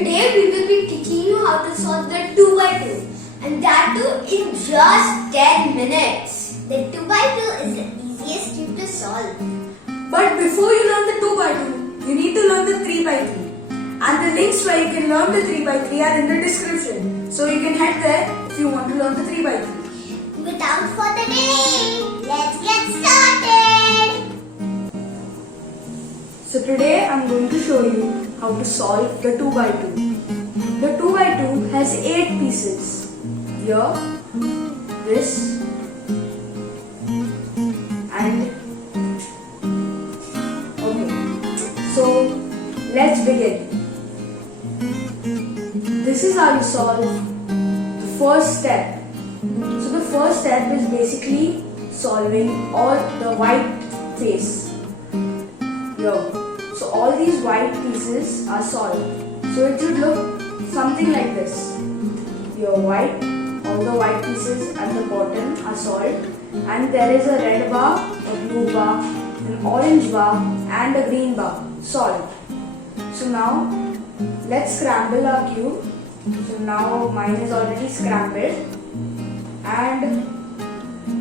Today we will be teaching you how to solve the 2 by 2 and that too in just 10 minutes. The 2 by 2 is the easiest cube to solve. But before you learn the 2 by 2, you need to learn the 3 by 3. And the links where you can learn the 3 by 3 are in the description. So you can head there if you want to learn the 3 by 3. Without further delay, let's get started. So today I'm going to show you how to solve the 2 by 2. The 2 by 2 has 8 pieces. Here, this, and okay. So let's begin. This is how you solve the first step. So the first step is basically solving all the white face here. So all these white pieces are solved. So it should look something like this. Here white, all the white pieces at the bottom are solved, and there is a red bar, a blue bar, an orange bar and a green bar solved. So now let's scramble our cube. So now mine is already scrambled, and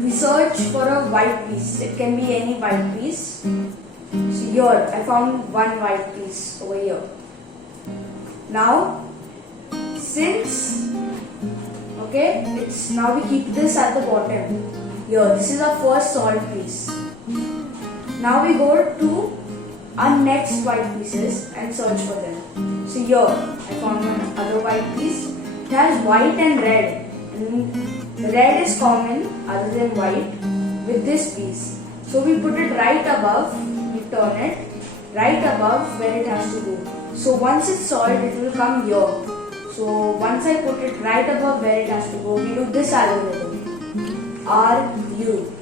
we search for a white piece. It can be any white piece. So here I found one white piece over here. Now since now we keep this at the bottom. Here this is our first solved piece. Now we go to our next white pieces and search for them. So here I found one other white piece. It has white and red, and the red is common other than white with this piece. So we put it right above, we turn it right above where it has to go. So once it's solved, it will come here. So once I put it right above where it has to go, we do this algorithm. R U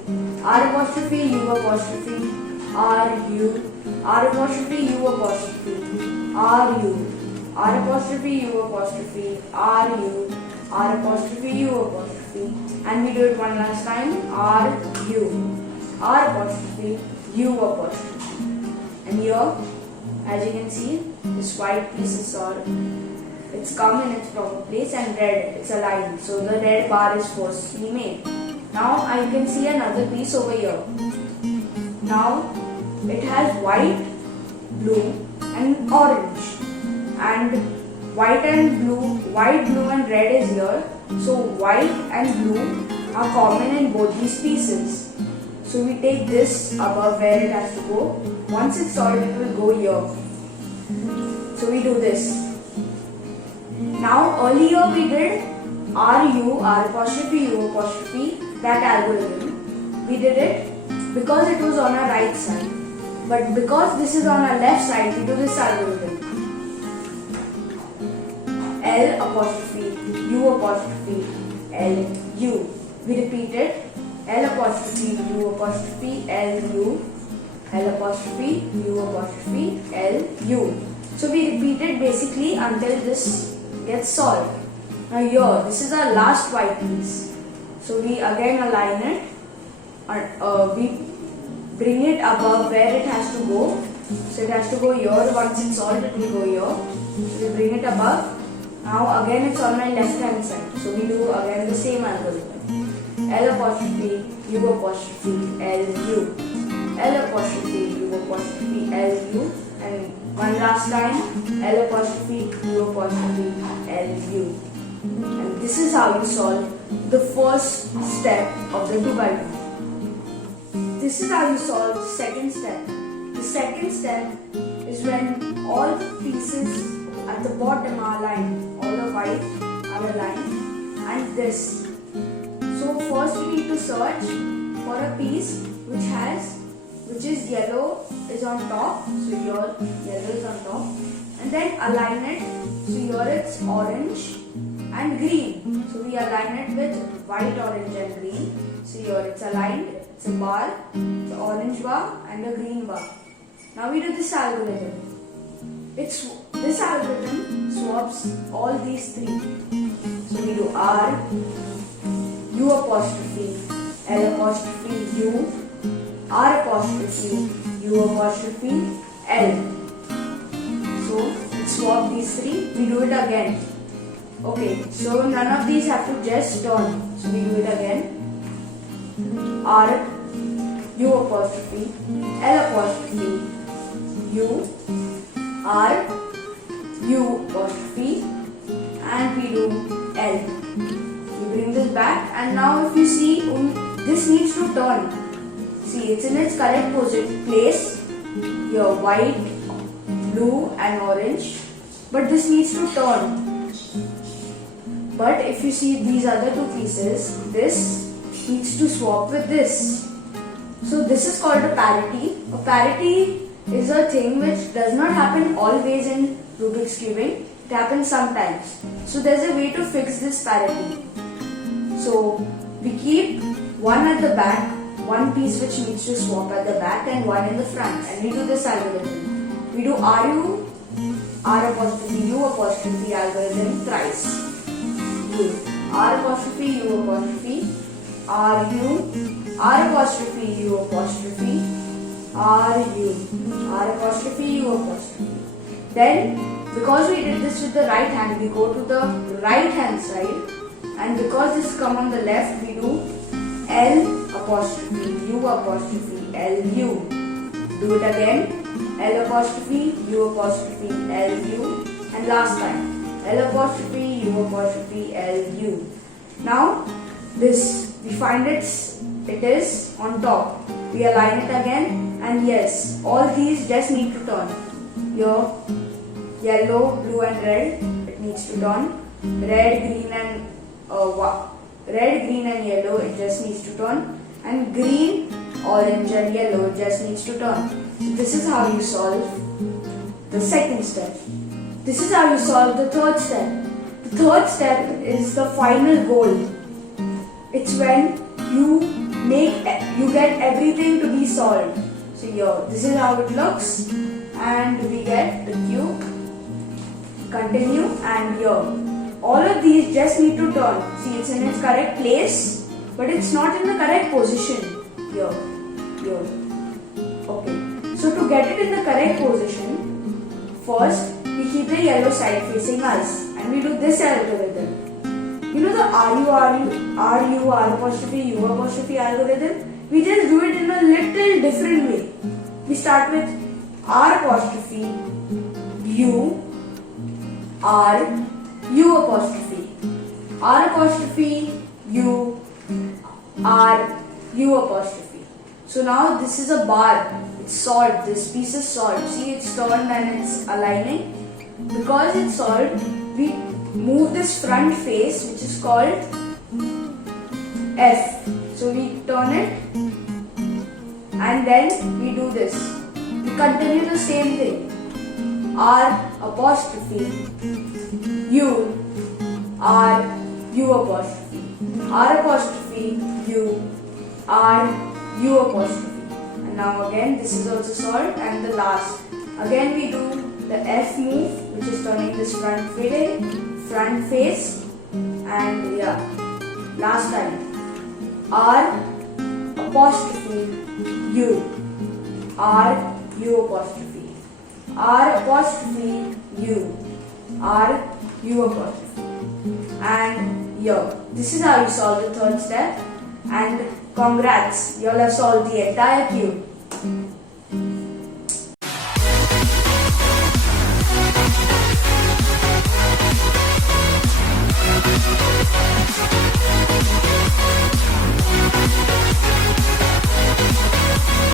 apostrophe U apostrophe R U R apostrophe U apostrophe R U R apostrophe U apostrophe R U R apostrophe U apostrophe, and we do it one last time. R U R apostrophe U apostrophe, and here as you can see this white piece is solved. It's come in its proper place, and red, it's aligned. So the red bar is firstly made. Now I can see another piece over here. Now it has white, blue and orange, and white, blue and red is here. So white and blue are common in both these pieces. So we take this above where it has to go. Once it's solved, it will go here. So we do this. Now earlier we did RU, R apostrophe U apostrophe, that algorithm. We did it because it was on our right side. But because this is on our left side, we do this algorithm. L apostrophe U apostrophe L U. We repeat it. L apostrophe U apostrophe L U. L apostrophe U apostrophe L U. So we repeat it basically until this gets solved. Now here, this is our last white piece. So we again align it. We bring it above where it has to go. So it has to go here. Once it's solved, it will go here. So we bring it above. Now again it's on my left hand side. So we do again the same algorithm. L apostrophe U apostrophe L U. L apostrophe U apostrophe L U. And one last time, L apostrophe U apostrophe L U. And this is how you solve the first step of the 2 by 2. This is how you solve the second step. The second step is when all the pieces at the bottom are aligned, all the white are aligned, and this. So first we need to search for a piece which is yellow is on top. So here yellow is on top, and then align it. So here it's orange and green. So we align it with white, orange and green. So here it's aligned. It's a bar, the orange bar and the green bar. Now we do this algorithm. This algorithm swaps all these three. So we do R, U apostrophe, L apostrophe U, R apostrophe U apostrophe L. So swap these three. We do it again. Okay, so none of these have to just turn. So we do it again. R U apostrophe L apostrophe U R U apostrophe and we do L. We bring this back and now if you see this needs to turn. See, it's in its correct place. Your white, blue and orange, but this needs to turn. But if you see these other two pieces, this needs to swap with this. So this is called a parity. A parity is a thing which does not happen always in Rubik's cubing. It happens sometimes. So there's a way to fix this parity. So we keep one at the back, one piece which needs to swap at the back and one in the front, and we do this algorithm. We do RU, R apostrophe U apostrophe algorithm thrice. U, R apostrophe U apostrophe, RU, R apostrophe U apostrophe, RU, R apostrophe U apostrophe. Then because we did this with the right hand, we go to the right hand side, and because this come on the left, we do L apostrophe U apostrophe LU. Do it again. L apostrophe U apostrophe LU, and last time L apostrophe U apostrophe LU. Now this we find it is on top. We align it again, and yes, all these just need to turn. Here yellow, blue and red, it needs to turn. Red, green and yellow, it just needs to turn. And green, orange and yellow, it just needs to turn. So this is how you solve the second step. This is how you solve the third step. The third step is the final goal. It's when you get everything to be solved. So here, this is how it looks, and we get the cube. Continue, and here, all of these just need to turn. See, it's in its correct place, but it's not in the correct position. Here. Okay. So to get it in the correct position, first we keep the yellow side facing us, and we do this algorithm. You know the RU R apostrophe U apostrophe algorithm? We just do it in a little different way. We start with R apostrophe U R U apostrophe R apostrophe U R U apostrophe. So now this is a bar. It's solved. This piece is solved. See, it's turned and it's aligning. Because it's solved, we move this front face, which is called F. So we turn it and then we do this. We continue the same thing. R apostrophe U R U apostrophe R apostrophe U R U apostrophe. And now again this is also solved, and the last. Again we do the F move, which is turning this front face, and yeah, last time R apostrophe U R U apostrophe R apostrophe U R U apostrophe. And yeah, this is how you solve the third step, and congrats, you all have solved the entire cube.